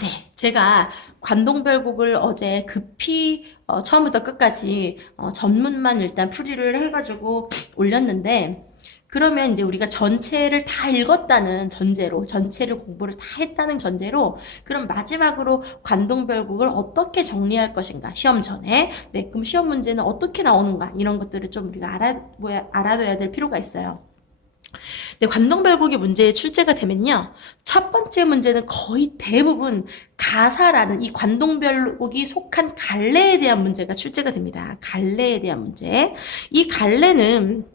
네, 제가 관동별곡을 어제 급히 처음부터 끝까지 전문만 일단 풀이를 해가지고 올렸는데, 그러면 이제 우리가 전체를 다 읽었다는 전제로, 전체를 공부를 다 했다는 전제로, 그럼 마지막으로 관동별곡을 어떻게 정리할 것인가, 시험 전에. 네, 그럼 시험 문제는 어떻게 나오는가, 이런 것들을 좀 우리가 알아둬야 될 필요가 있어요. 네, 관동별곡이 문제에 출제가 되면요. 첫 번째 문제는 거의 대부분 가사라는 이 관동별곡이 속한 갈래에 대한 문제가 출제가 됩니다. 갈래에 대한 문제. 이 갈래는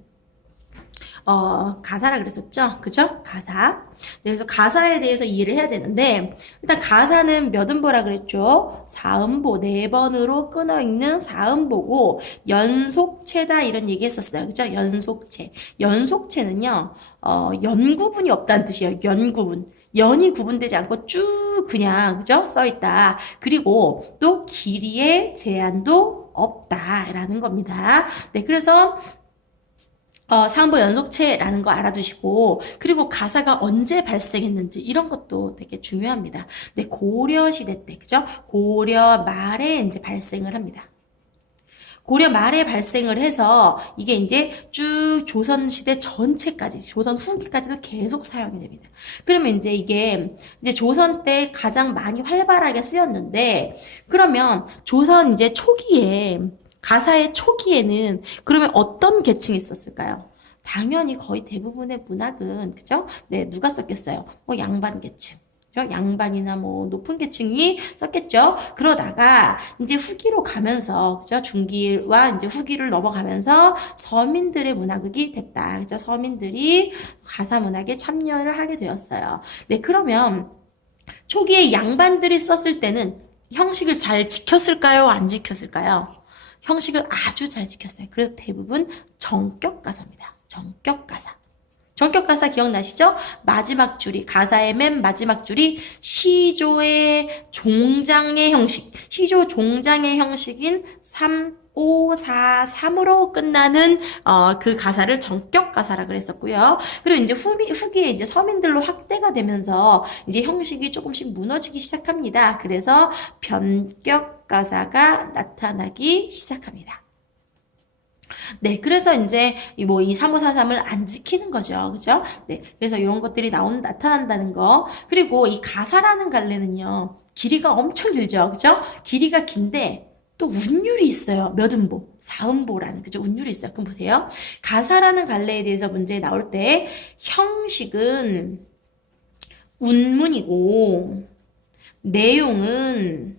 가사라 그랬었죠? 그죠? 가사. 네, 그래서 가사에 대해서 이해를 해야 되는데, 일단 가사는 몇 음보라 그랬죠? 4음보, 네 번으로 끊어 읽는 4음보고, 연속체다, 이런 얘기 했었어요. 그죠? 연속체. 연속체는요, 연구분이 없다는 뜻이에요. 연구분. 연이 구분되지 않고 쭉 그냥, 그죠? 써있다. 그리고 또 길이의 제한도 없다라는 겁니다. 네, 그래서 사음보 연속체라는 거 알아두시고, 그리고 가사가 언제 발생했는지 이런 것도 되게 중요합니다. 네, 고려 시대 때, 그죠? 고려 말에 이제 발생을 합니다. 고려 말에 발생을 해서 이게 이제 쭉 조선 시대 전체까지, 조선 후기까지도 계속 사용이 됩니다. 그러면 이제 이게 이제 조선 때 가장 많이 활발하게 쓰였는데, 그러면 조선 이제 초기에, 가사의 초기에는 그러면 어떤 계층이 있었을까요? 당연히 거의 대부분의 문학은, 그죠? 네, 누가 썼겠어요? 뭐 양반 계층. 그죠? 양반이나 뭐 높은 계층이 썼겠죠. 그러다가 이제 후기로 가면서, 그죠? 중기와 이제 후기를 넘어가면서 서민들의 문학이 됐다. 그죠? 서민들이 가사 문학에 참여를 하게 되었어요. 네, 그러면 초기에 양반들이 썼을 때는 형식을 잘 지켰을까요? 안 지켰을까요? 형식을 아주 잘 지켰어요. 그래서 대부분 정격가사입니다. 정격가사. 정격가사 기억나시죠? 마지막 줄이, 가사의 맨 마지막 줄이 시조의 종장의 형식, 시조 종장의 형식인 3, 5, 4, 3으로 끝나는 그 가사를 정격가사라 그랬었고요. 그리고 이제 후기에 이제 서민들로 확대가 되면서 이제 형식이 조금씩 무너지기 시작합니다. 그래서 변격가사가 나타나기 시작합니다. 네, 그래서 이제 뭐 이 3543을 안 지키는 거죠. 그죠? 네, 그래서 이런 것들이 나타난다는 거. 그리고 이 가사라는 갈래는요, 길이가 엄청 길죠. 그죠? 길이가 긴데, 또 운율이 있어요. 몇 음보, 4음보라는, 그죠? 운율이 있어요. 그럼 보세요. 가사라는 갈래에 대해서 문제 나올 때, 형식은 운문이고, 내용은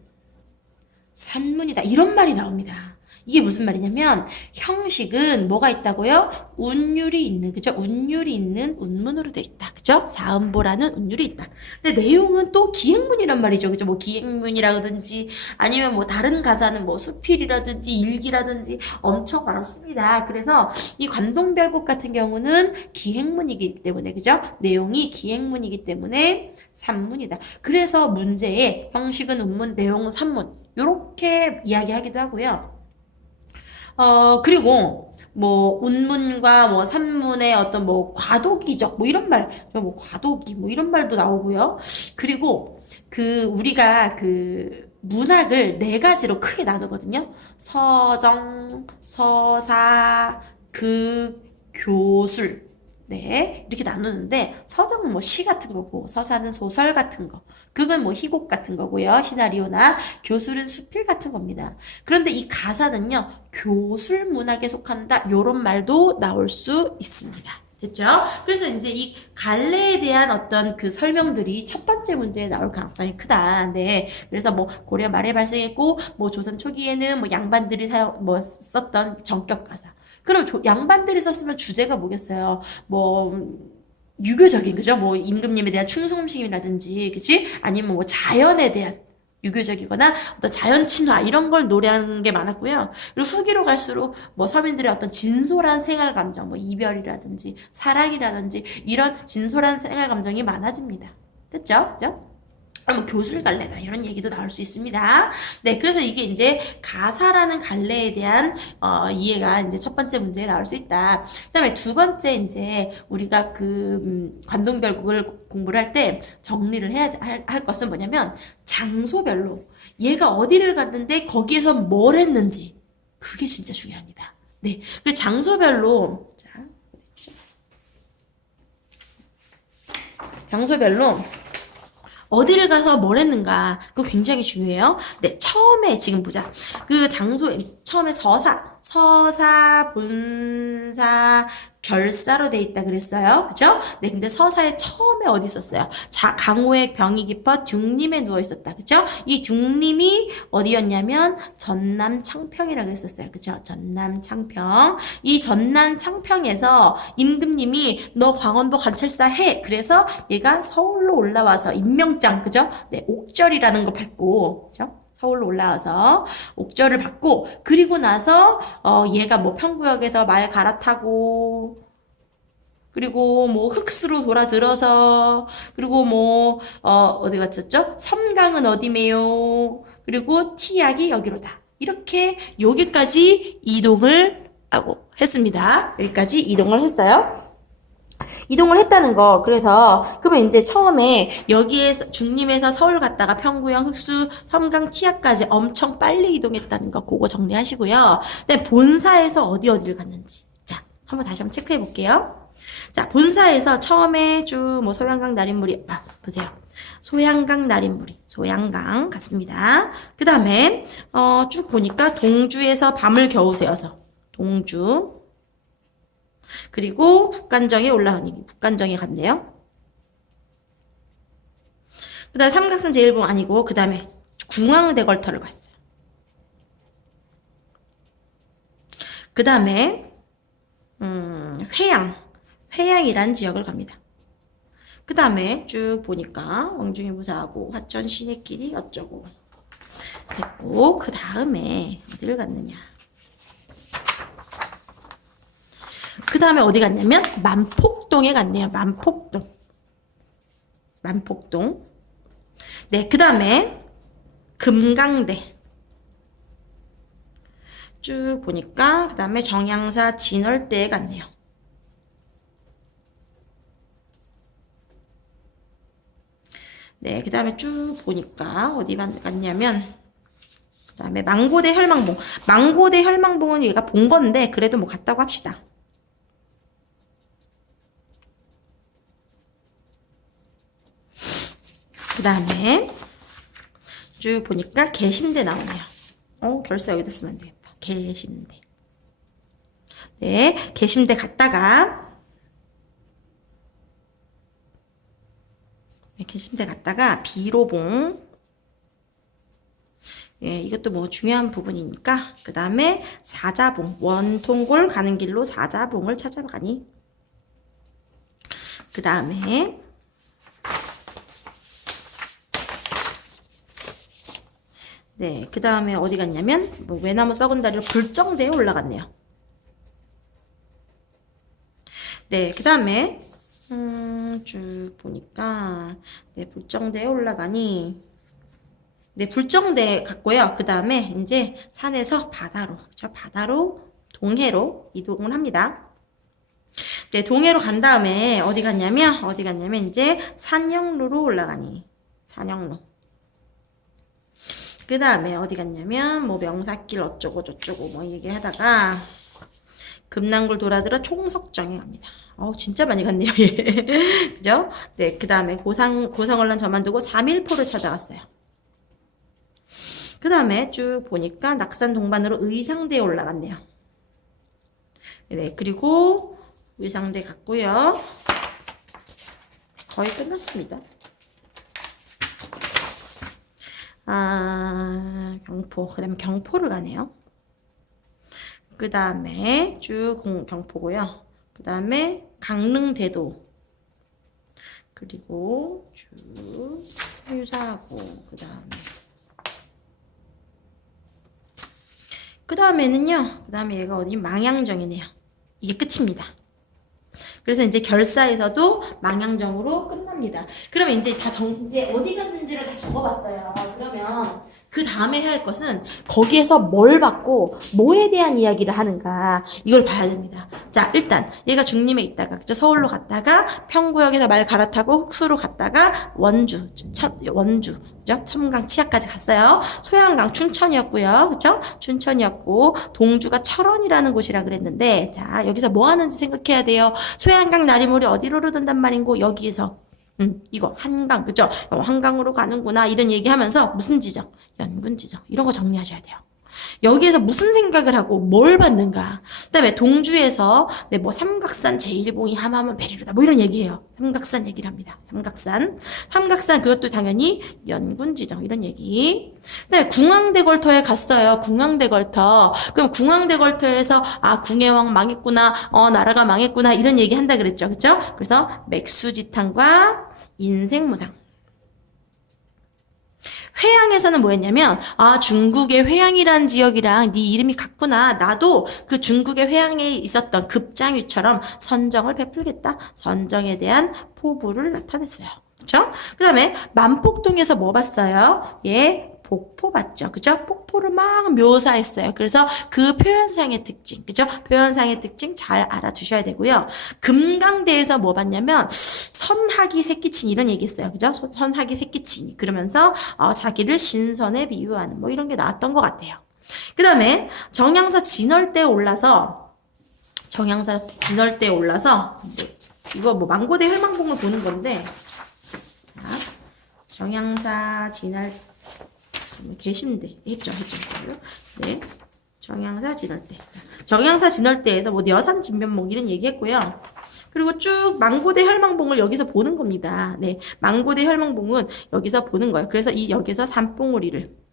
산문이다. 이런 말이 나옵니다. 이게 무슨 말이냐면 형식은 뭐가 있다고요? 운율이 있는, 그죠? 운율이 있는 운문으로 돼 있다. 그죠? 사음보라는 운율이 있다. 근데 내용은 또 기행문이란 말이죠. 그죠? 뭐 기행문이라든지 아니면 뭐 다른 가사는 뭐 수필이라든지 일기라든지 엄청 많습니다. 그래서 이 관동별곡 같은 경우는 기행문이기 때문에, 그죠? 내용이 기행문이기 때문에 산문이다. 그래서 문제에 형식은 운문, 내용은 산문 요렇게 이야기하기도 하고요. 그리고, 뭐, 운문과 뭐, 산문의 어떤 뭐, 과도기적, 뭐, 이런 말, 뭐, 과도기, 뭐, 이런 말도 나오고요. 그리고, 우리가 문학을 네 가지로 크게 나누거든요. 서정, 서사, 교술. 네, 이렇게 나누는데, 서정은 뭐 시 같은 거고, 서사는 소설 같은 거, 극은 뭐 희곡 같은 거고요. 시나리오나, 교술은 수필 같은 겁니다. 그런데 이 가사는요, 교술 문학에 속한다. 요런 말도 나올 수 있습니다. 됐죠? 그래서 이제 이 갈래에 대한 어떤 그 설명들이 첫 번째 문제에 나올 가능성이 크다. 네. 그래서 뭐 고려 말에 발생했고, 뭐 조선 초기에는 뭐 양반들이 썼던 정격 가사. 그럼 양반들이 썼으면 주제가 뭐겠어요? 뭐, 유교적인, 그죠? 뭐, 임금님에 대한 충성심이라든지, 그치? 아니면 뭐, 자연에 대한 유교적이거나 어떤 자연 친화, 이런 걸 노래하는 게 많았고요. 그리고 후기로 갈수록 뭐, 서민들의 어떤 진솔한 생활 감정, 뭐, 이별이라든지, 사랑이라든지, 이런 진솔한 생활 감정이 많아집니다. 됐죠? 그죠? 뭐 교술 갈래나 이런 얘기도 나올 수 있습니다. 네, 그래서 이게 이제 가사라는 갈래에 대한 이해가 이제 첫 번째 문제에 나올 수 있다. 그다음에 두 번째 이제 우리가 관동별곡을 공부를 할 때 정리를 해야 할 것은 뭐냐면 장소별로 얘가 어디를 갔는데 거기에서 뭘 했는지 그게 진짜 중요합니다. 네, 그리고 장소별로 자 어딨죠? 장소별로 어디를 가서 뭘 했는가 그거 굉장히 중요해요. 네, 처음에 지금 보자. 그 장소에 처음에 서사, 분사, 결사로 돼 있다 그랬어요. 그죠? 네, 근데 서사에 처음에 어디 있었어요? 강호의 병이 깊어 둥림에 누워 있었다. 그죠? 이 둥림이 어디였냐면 전남 창평이라고 했었어요. 그죠? 전남 창평. 이 전남 창평에서 임금님이 너 강원도 관찰사 해. 그래서 얘가 서울로 올라와서 임명장, 그죠? 네, 옥절이라는 거 받고, 그죠? 서울로 올라와서 옥절을 받고 그리고 나서 얘가 뭐 평구역에서 말 갈아타고 그리고 뭐 흑수로 돌아들어서 그리고 뭐 어디 갔었죠? 섬강은 어디매요? 그리고 티약이 여기로다. 이렇게 여기까지 이동을 하고 했습니다. 여기까지 이동을 했어요. 이동을 했다는 거. 그래서 그러면 이제 처음에 여기에서 중림에서 서울 갔다가 평구형, 흑수, 섬강, 티약까지 엄청 빨리 이동했다는 거. 그거 정리하시고요. 그다음에 본사에서 어디를 갔는지. 자, 한번 다시 한번 체크해 볼게요. 자, 본사에서 처음에 쭉 뭐 소양강 나린물이 보세요. 소양강 나린물이 소양강 갔습니다. 그다음에 쭉 보니까 동주에서 밤을 겨우 새어서 동주 그리고 북간정에 올라오니 북간정에 갔네요. 그 다음에 삼각산 제일봉 아니고 그 다음에 궁왕대걸터를 갔어요. 그 다음에 회양이란 지역을 갑니다. 그 다음에 쭉 보니까 왕중이 무사하고 화천 시내길이 어쩌고 됐고 그 다음에 어디를 갔느냐. 그 다음에 어디 갔냐면 만폭동에 갔네요. 만폭동. 네, 그 다음에 금강대. 쭉 보니까 그 다음에 정양사 진월대에 갔네요. 네, 그 다음에 쭉 보니까 어디 갔냐면 그 다음에 망고대 혈망봉. 망고대 혈망봉은 얘가 본 건데 그래도 뭐 갔다고 합시다. 그 다음에 쭉 보니까 개심대 나오네요. 결사 여기다 쓰면 안 되겠다. 개심대. 네, 개심대 갔다가 네, 개심대 갔다가 비로봉. 예, 이것도 뭐 중요한 부분이니까 그 다음에 사자봉. 원통골 가는 길로 사자봉을 찾아가니 그 다음에 네, 그 다음에 어디 갔냐면 뭐 외나무 썩은 다리로 불정대에 올라갔네요. 네, 그 다음에 쭉 보니까 네, 불정대에 올라가니 네, 불정대 갔고요. 그 다음에 이제 산에서 바다로, 그쵸? 바다로 동해로 이동을 합니다. 네, 동해로 간 다음에 어디 갔냐면 이제 산영로로 올라가니 산영로. 그 다음에 어디 갔냐면 뭐 명사길 어쩌고 저쩌고 뭐 얘기하다가 금남굴 돌아들어 총석정에 갑니다. 진짜 많이 갔네요. 예. 그죠? 네, 그 다음에 고성언란 저만 두고 3일포를 찾아갔어요. 그 다음에 쭉 보니까 낙산 동반으로 의상대에 올라갔네요. 네, 그리고 의상대 갔고요. 거의 끝났습니다. 경포. 그 다음에 경포를 가네요. 그 다음에 쭉 경포고요. 그 다음에 강릉대도. 그리고 쭉 유사하고 그 다음에는요. 그 다음에 얘가 어디 망양정이네요. 이게 끝입니다. 그래서 이제 결사에서도 망양정으로 끝납니다. 그러면 이제 이제 어디 갔는지를 다 적어봤어요. 그러면 그 다음에 해야 할 것은 거기에서 뭘 받고 뭐에 대한 이야기를 하는가 이걸 봐야 됩니다. 자, 일단 얘가 중림에 있다가 그죠? 서울로 갔다가 평구역에서 말 갈아타고 흑수로 갔다가 원주 그죠? 첨강 치악까지 갔어요. 소양강 춘천이었고요. 그죠? 춘천이었고 동주가 철원이라는 곳이라 그랬는데 자, 여기서 뭐 하는지 생각해야 돼요. 소양강 나리물이 어디로 흐른단 말인고 여기에서 이거 한강 그죠? 한강으로 가는구나 이런 얘기하면서 무슨 지정? 연군 지정 이런 거 정리하셔야 돼요. 여기에서 무슨 생각을 하고 뭘 받는가? 그다음에 동주에서 네, 뭐 삼각산 제1봉이 하마만 베리로다 뭐 이런 얘기예요. 삼각산 얘기를 합니다. 삼각산 그것도 당연히 연군 지정 이런 얘기. 그다음에 궁왕대궐터에 갔어요. 궁왕대궐터. 그럼 궁왕대궐터에서 아 궁예왕 망했구나, 나라가 망했구나 이런 얘기 한다 그랬죠, 그렇죠? 그래서 맥수지탕과 인생무상. 회양에서는 뭐 했냐면 아 중국의 회양이라는 지역이랑 네 이름이 같구나. 나도 그 중국의 회양에 있었던 급장유처럼 선정을 베풀겠다. 선정에 대한 포부를 나타냈어요. 그쵸? 그 다음에 만폭동에서 뭐 봤어요? 예, 폭포 봤죠. 그죠? 폭포를 막 묘사했어요. 그래서 그 표현상의 특징, 그죠? 표현상의 특징 잘 알아두셔야 되고요. 금강대에서 뭐 봤냐면 선하기 새끼친 이런 얘기 했어요. 그죠? 선하기 새끼친. 그러면서 자기를 신선에 비유하는 뭐 이런 게 나왔던 것 같아요. 그 다음에 정양사 진월대에 올라서 이거 뭐 망고대 혈망봉을 보는 건데 자, 정양사 진월 계신데 했죠. 네. 정양사 진월대. 정양사 진월대에서 뭐 여산 진면목 이런 얘기했고요. 그리고 쭉 망고대 혈망봉을 여기서 보는 겁니다. 네. 망고대 혈망봉은 여기서 보는 거예요. 그래서 여기서 산봉우리를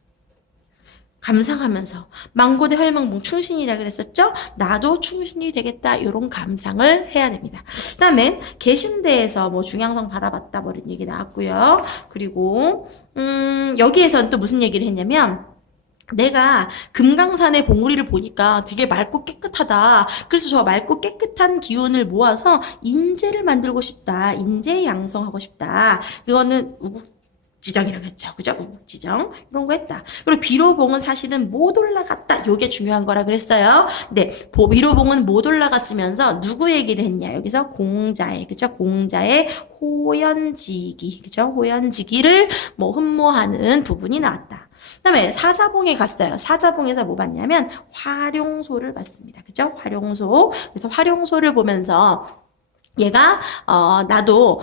감상하면서 망고대 혈망봉 충신이라 그랬었죠? 나도 충신이 되겠다. 이런 감상을 해야 됩니다. 그 다음에 계신대에서 뭐 중양성 바라봤다 뭐 이런 얘기 나왔고요. 그리고 여기에서는 또 무슨 얘기를 했냐면 내가 금강산의 봉우리를 보니까 되게 맑고 깨끗하다. 그래서 저 맑고 깨끗한 기운을 모아서 인재를 만들고 싶다. 인재 양성하고 싶다. 이거는 우국지정이라고 했죠. 그죠? 우국지정. 이런 거 했다. 그리고 비로봉은 사실은 못 올라갔다. 요게 중요한 거라 그랬어요. 네. 비로봉은 못 올라갔으면서 누구 얘기를 했냐. 여기서 공자의, 그죠? 공자의 호연지기. 그죠? 호연지기를 뭐 흠모하는 부분이 나왔다. 그 다음에 사자봉에 갔어요. 사자봉에서 뭐 봤냐면 활용소를 봤습니다. 그죠? 활용소. 그래서 활용소를 보면서 얘가 나도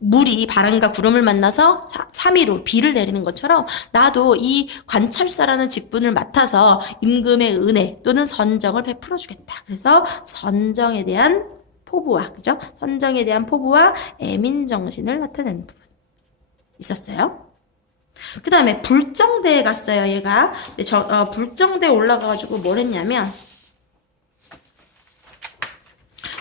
물이 바람과 구름을 만나서 3.1루 비를 내리는 것처럼 나도 이 관찰사라는 직분을 맡아서 임금의 은혜 또는 선정을 베풀어 주겠다. 그래서 선정에 대한 포부와 그죠? 선정에 대한 포부와 애민정신을 나타내는 부분 있었어요. 그 다음에 불정대에 갔어요, 얘가. 불정대에 올라가가지고 뭘 했냐면,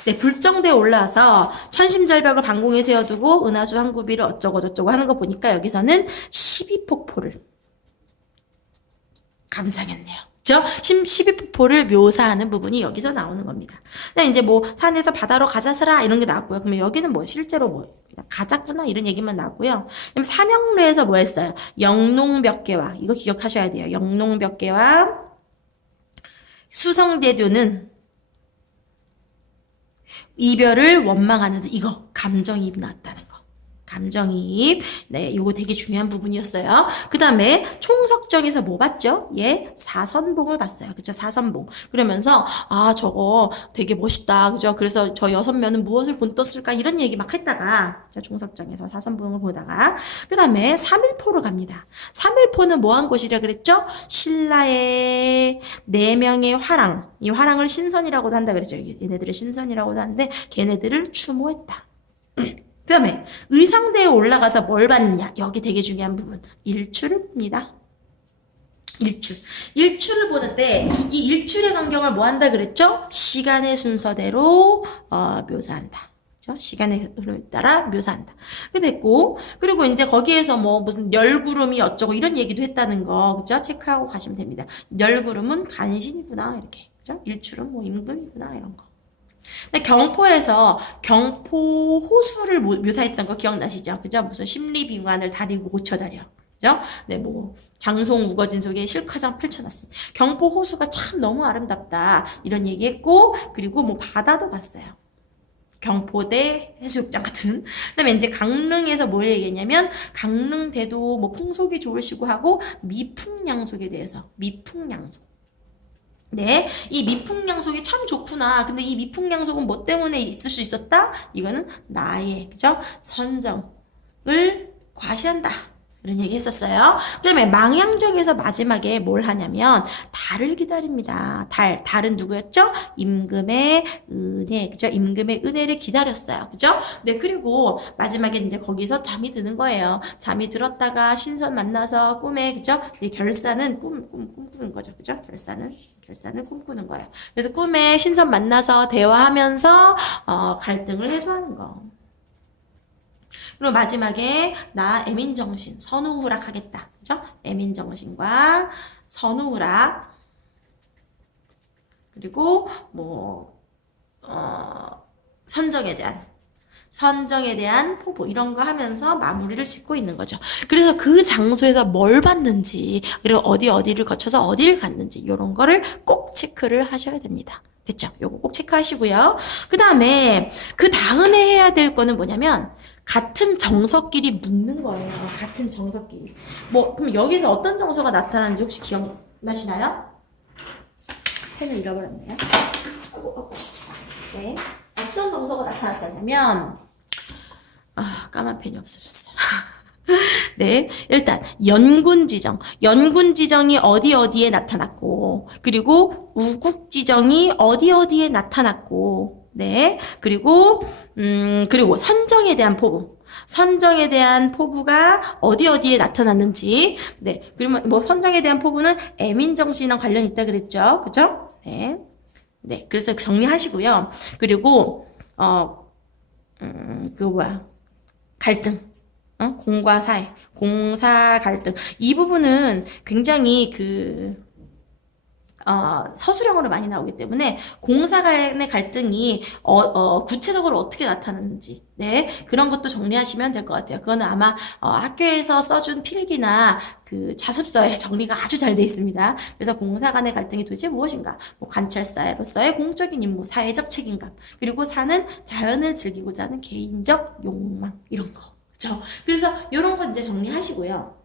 네, 불정대에 올라와서 천심절벽을 방공에 세워두고 은하수 한구비를 어쩌고저쩌고 하는 거 보니까 여기서는 12폭포를 감상했네요. 그죠? 12폭포를 묘사하는 부분이 여기서 나오는 겁니다. 근데 이제 뭐 산에서 바다로 가자스라 이런 게 나왔고요. 그러면 여기는 뭐 실제로 뭐 그냥 가자꾸나 이런 얘기만 나왔고요. 그다음에 산영로에서 뭐 했어요? 영농벽계와 이거 기억하셔야 돼요. 영농벽계와 수성대교는 이별을 원망하는 이거 감정이입 나왔다는 거. 감정이입. 네, 요거 되게 중요한 부분이었어요. 그 다음에 총석정에서 뭐 봤죠? 예, 사선봉을 봤어요. 그쵸? 사선봉. 그러면서, 아, 저거 되게 멋있다. 그죠? 그래서 저 6면은 무엇을 본떴을까? 이런 얘기 막 했다가, 총석정에서 사선봉을 보다가, 그 다음에 3.1포로 갑니다. 3.1포는 뭐 한 곳이라 그랬죠? 신라의 4명의 화랑. 이 화랑을 신선이라고도 한다 그랬죠. 얘네들을 신선이라고도 하는데, 걔네들을 추모했다. 그 다음에 의상대에 올라가서 뭘 봤느냐. 여기 되게 중요한 부분. 일출을 봅니다. 일출을 보는데 이 일출의 광경을 뭐 한다 그랬죠? 시간의 순서대로 묘사한다. 그렇죠? 시간의 흐름에 따라 묘사한다. 그게 됐고 그리고 이제 거기에서 뭐 무슨 열구름이 어쩌고 이런 얘기도 했다는 거 그죠? 체크하고 가시면 됩니다. 열구름은 간신이구나 이렇게 그죠? 일출은 뭐 임금이구나 이런 거. 경포에서 경포 호수를 묘사했던 거 기억나시죠? 그죠? 무슨 심리비관을 다리고 고쳐다려. 그죠? 네, 뭐 장송 우거진 속에 실화장 펼쳐놨습니다. 경포 호수가 참 너무 아름답다 이런 얘기했고 그리고 뭐 바다도 봤어요. 경포대 해수욕장 같은. 그다음에 이제 강릉에서 뭘 얘기했냐면 강릉대도 뭐 풍속이 좋으시고 하고 미풍양속에 대해서 미풍양속. 네, 이 미풍양속이 참 좋구나. 근데 이 미풍양속은 뭐 때문에 있을 수 있었다? 이거는 나의 그죠? 선정을 과시한다. 이런 얘기 했었어요. 그 다음에 망향정에서 마지막에 뭘 하냐면 달을 기다립니다. 달은 누구였죠? 임금의 은혜, 그죠? 임금의 은혜를 기다렸어요. 그죠? 네, 그리고 마지막에 이제 거기서 잠이 드는 거예요. 잠이 들었다가 신선 만나서 꿈에, 그죠? 네, 결사는 꿈꾸는 거죠. 그죠? 결사는 꿈꾸는 거예요. 그래서 꿈에 신선 만나서 대화하면서 갈등을 해소하는 거. 그리고 마지막에 나 애민정신 선우후락 하겠다. 그죠? 애민정신과 선우후락 그리고 뭐 선정에 대한 포부 이런 거 하면서 마무리를 짓고 있는 거죠. 그래서 그 장소에서 뭘 봤는지 그리고 어디를 거쳐서 어디를 갔는지 이런 거를 꼭 체크를 하셔야 됩니다. 됐죠? 요거 꼭 체크하시고요. 그 다음에 해야 될 거는 뭐냐면 같은 정서끼리 묶는 거예요. 같은 정서끼리. 뭐 그럼 여기서 어떤 정서가 나타나는지 혹시 기억나시나요? 펜을 잃어버렸네요. 네. 어떤 정서가 나타났었냐면 까만 펜이 없어졌어요. 네, 일단 연군지정이 어디에 나타났고 그리고 우국지정이 어디에 나타났고 네, 그리고 선정에 대한 포부가 어디에 나타났는지 네, 그러면 뭐 선정에 대한 포부는 애민정신이랑 관련이 있다 그랬죠, 그죠? 네, 네, 그래서 정리하시고요. 그리고 갈등. 공과 사회, 공사 갈등. 이 부분은 굉장히 서술형으로 많이 나오기 때문에 공사 간의 갈등이 구체적으로 어떻게 나타나는지 네 그런 것도 정리하시면 될 것 같아요. 그거는 아마 학교에서 써준 필기나 그 자습서에 정리가 아주 잘 돼 있습니다. 그래서 공사 간의 갈등이 도대체 무엇인가? 뭐 관찰사로서의 공적인 임무, 사회적 책임감, 그리고 사는 자연을 즐기고자 하는 개인적 욕망 이런 거. 그렇죠? 그래서 이런 거 이제 정리하시고요.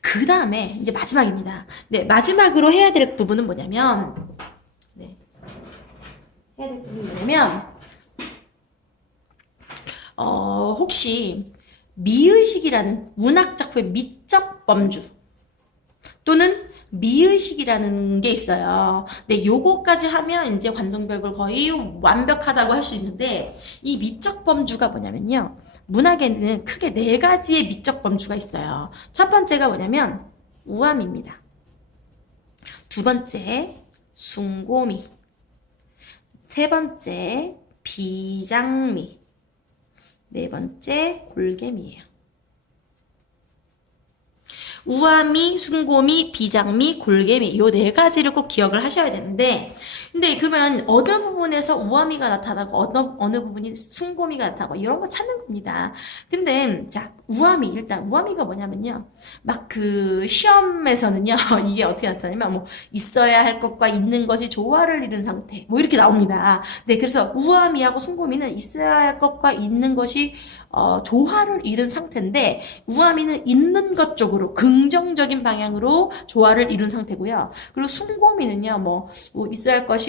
그 다음에 이제 마지막입니다. 네, 마지막으로 해야 될 부분은 뭐냐면, 혹시 미의식이라는 문학작품의 미적 범주 또는 미의식이라는 게 있어요. 네, 요거까지 하면 이제 관동별걸 거의 완벽하다고 할 수 있는데 이 미적 범주가 뭐냐면요. 문학에는 크게 4가지의 미적 범주가 있어요. 첫 번째가 뭐냐면 우암입니다. 두 번째 숭고미, 세 번째 비장미, 네 번째 골개미예요. 우암미, 숭고미, 비장미, 골개미 요 4가지를 꼭 기억을 하셔야 되는데 근데 그러면 어느 부분에서 우암미가 나타나고 어느 부분이 숭고미가 나타나고 이런 거 찾는 겁니다. 근데 자 일단 우암미가 뭐냐면요 막 그 시험에서는요 이게 어떻게 나타나냐면 뭐 있어야 할 것과 있는 것이 조화를 이룬 상태 뭐 이렇게 나옵니다. 네, 그래서 우암미하고 숭고미는 있어야 할 것과 있는 것이 조화를 이룬 상태인데 우암미는 있는 것 쪽으로 긍정적인 방향으로 조화를 이룬 상태고요. 그리고 숭고미는요 뭐 있어야 할 것이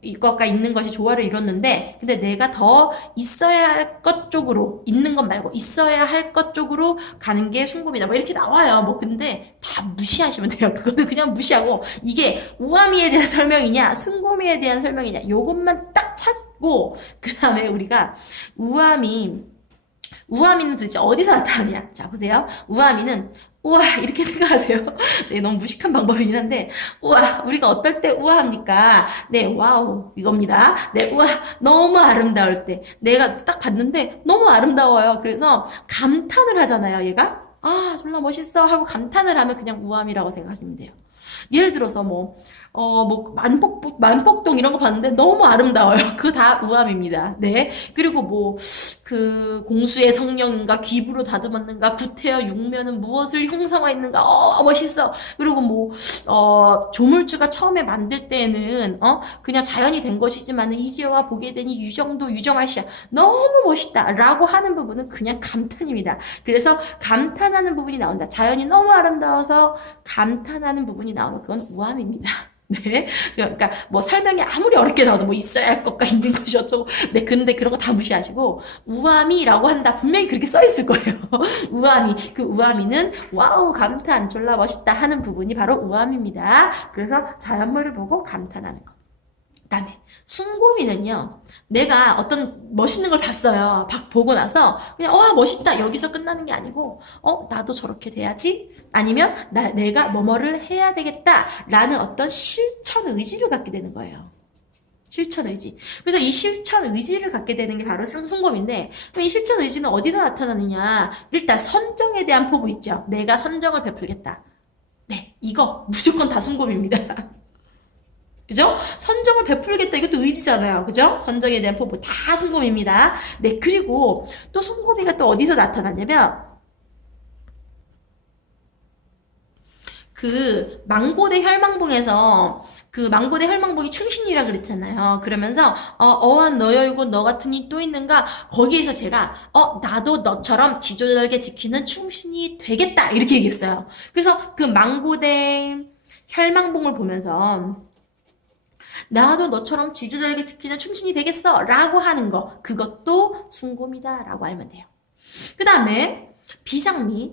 이것과 있는 것이 조화를 이뤘는데 근데 내가 더 있어야 할 것 쪽으로 있는 것 말고 있어야 할 것 쪽으로 가는 게 숭고미다 뭐 이렇게 나와요. 뭐 근데 다 무시하시면 돼요. 그거는 그냥 무시하고 이게 우암미에 대한 설명이냐 숭고미에 대한 설명이냐 요것만 딱 찾고 그 다음에 우리가 우암미는 도대체 어디서 나타나냐? 자, 보세요. 우암미는 우와 이렇게 생각하세요. 네, 너무 무식한 방법이긴 한데 우와 우리가 어떨 때 우아합니까? 네, 와우 이겁니다. 네, 우와 너무 아름다울 때 내가 딱 봤는데 너무 아름다워요. 그래서 감탄을 하잖아요. 얘가 졸라 멋있어 하고 감탄을 하면 그냥 우암이라고 생각하시면 돼요. 예를 들어서 만폭동 이런 거 봤는데 너무 아름다워요. 그거 다 우암입니다. 네. 그리고 공수의 성령인가, 귀부로 다듬었는가, 구태여 육면은 무엇을 형상화했는가, 멋있어. 그리고 조물주가 처음에 만들 때는, 그냥 자연이 된 것이지만은, 이제 와 보게 되니 유정도 유정할시야. 너무 멋있다. 라고 하는 부분은 그냥 감탄입니다. 그래서 감탄하는 부분이 나온다. 자연이 너무 아름다워서 감탄하는 부분이 나오면 그건 우암입니다. 네. 그러니까 설명이 아무리 어렵게 나와도 있어야 할 것과 있는 것이 어쩌고. 네. 근데 그런 거 다 무시하시고 우아미라고 한다. 분명히 그렇게 써 있을 거예요. 우아미. 그 우아미는 와우 감탄 졸라 멋있다 하는 부분이 바로 우아미입니다. 그래서 자연물을 보고 감탄하는 거. 그다음에 숭고미는요. 내가 어떤 멋있는 걸 봤어요. 보고 나서 그냥 멋있다 여기서 끝나는 게 아니고 나도 저렇게 돼야지 아니면 내가 뭐뭐를 해야 되겠다라는 어떤 실천 의지를 갖게 되는 거예요. 실천 의지. 그래서 이 실천 의지를 갖게 되는 게 바로 숭고미인데 이 실천 의지는 어디다 나타나느냐. 일단 선정에 대한 포부 있죠. 내가 선정을 베풀겠다. 네, 이거 무조건 다 숭고미입니다. 그죠? 선정을 베풀겠다. 이것도 의지잖아요. 그죠? 선정에 대한 포부 다 숭고미입니다. 네, 그리고 또 숭고미가 또 어디서 나타나냐면 망고대 혈망봉에서 망고대 혈망봉이 충신이라 그랬잖아요. 그러면서 어한 너여이고 너 같으니 또 있는가? 거기에서 제가 나도 너처럼 지조절게 지키는 충신이 되겠다 이렇게 얘기했어요. 그래서 망고대 혈망봉을 보면서 나도 너처럼 지조절게 지키는 충신이 되겠어 라고 하는 거 그것도 숭고미다 라고 알면 돼요. 그 다음에 비장미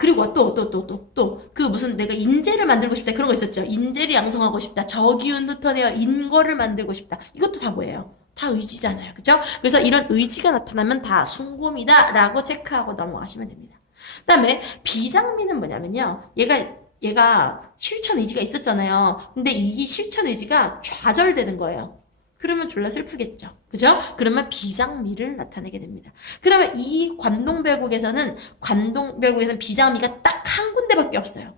그리고 무슨 내가 인재를 만들고 싶다 그런 거 있었죠. 인재를 양성하고 싶다, 저기운 흩어내어 인거를 만들고 싶다. 이것도 다 뭐예요? 다 의지잖아요. 그죠? 그래서 이런 의지가 나타나면 다 숭고미다 라고 체크하고 넘어가시면 됩니다. 그 다음에 비장미는 뭐냐면요, 얘가 실천 의지가 있었잖아요. 근데 이 실천 의지가 좌절되는 거예요. 그러면 졸라 슬프겠죠. 그죠? 그러면 비장미를 나타내게 됩니다. 그러면 이 관동별곡에서는 비장미가 딱 한 군데밖에 없어요.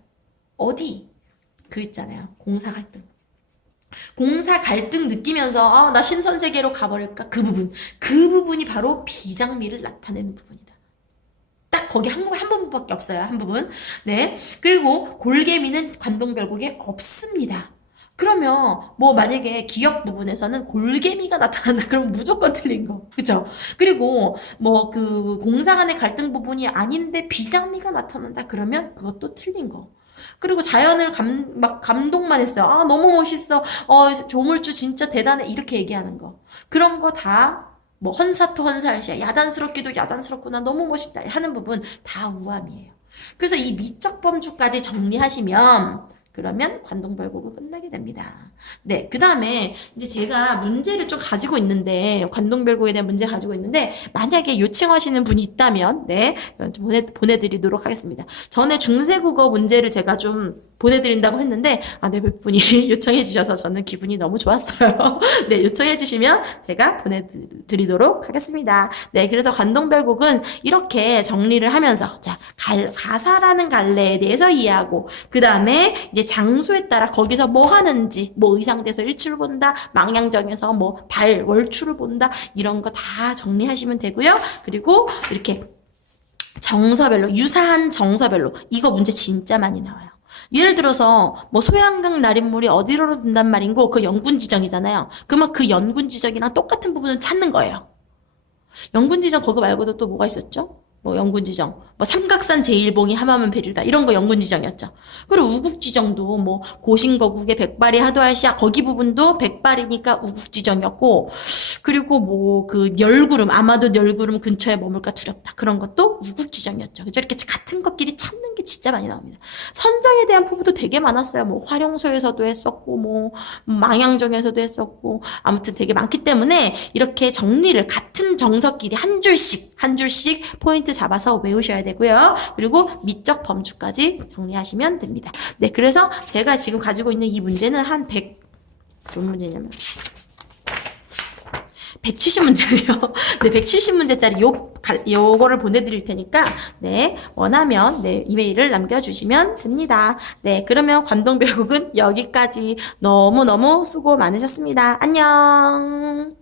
어디? 있잖아요. 공사 갈등 느끼면서 나 신선세계로 가버릴까? 그 부분이 바로 비장미를 나타내는 부분이다. 딱 거기 한 부분밖에 없어요. 한 부분. 네. 그리고 골개미는 관동별곡에 없습니다. 그러면 만약에 기억 부분에서는 골개미가 나타난다 그러면 무조건 틀린 거. 그죠? 그리고 공사 간의 갈등 부분이 아닌데 비장미가 나타난다 그러면 그것도 틀린 거. 그리고 자연을 감동만 했어요. 너무 멋있어. 조물주 진짜 대단해. 이렇게 얘기하는 거. 그런 거 다 헌사토 헌사할시야. 야단스럽기도 야단스럽구나. 너무 멋있다. 하는 부분 다 우암이에요. 그래서 이 미적 범주까지 정리하시면 그러면 관동별곡은 끝나게 됩니다. 네, 그 다음에 이제 제가 문제를 좀 가지고 있는데 관동별곡에 대한 문제 가지고 있는데 만약에 요청하시는 분이 있다면 네, 보내드리도록 하겠습니다. 전에 중세국어 문제를 제가 좀 보내드린다고 했는데 네, 몇 분이 요청해 주셔서 저는 기분이 너무 좋았어요. 네, 요청해 주시면 제가 보내드리도록 하겠습니다. 네, 그래서 관동별곡은 이렇게 정리를 하면서 자, 가사라는 갈래에 대해서 이해하고 그 다음에 이제 장소에 따라 거기서 뭐 하는지 의상대에서 일출을 본다, 망향정에서 달 월출을 본다 이런 거 다 정리하시면 되고요. 그리고 이렇게 정서별로 유사한 정서별로 이거 문제 진짜 많이 나와요. 예를 들어서 소양강 날인물이 어디로 든단 말인고 그 연군 지정이잖아요. 그러면 그 연군 지정이랑 똑같은 부분을 찾는 거예요. 연군 지정 거기 말고도 또 뭐가 있었죠? 연군 지정, 삼각산 제일봉이 하마면 베리다 이런 거 연군 지정이었죠. 그리고 우국 지정도 고신거국의 백발이 하도할시야 거기 부분도 백발이니까 우국 지정이었고, 그리고 열구름 아마도 열구름 근처에 머물까 두렵다 그런 것도 우국 지정이었죠. 그죠? 이렇게 같은 것끼리 찾는 게 진짜 많이 나옵니다. 선정에 대한 포부도 되게 많았어요. 활용소에서도 했었고 망향정에서도 했었고 아무튼 되게 많기 때문에 이렇게 정리를 같은 정석끼리 한 줄씩 포인트 잡아서 외우셔야 되고요. 그리고 미적 범주까지 정리하시면 됩니다. 네, 그래서 제가 지금 가지고 있는 이 문제는 한 100, 몇 문제냐면 170문제네요. 네, 170문제짜리 요거를 보내드릴 테니까, 네, 원하면, 네, 이메일을 남겨주시면 됩니다. 네, 그러면 관동별국은 여기까지. 너무너무 수고 많으셨습니다. 안녕!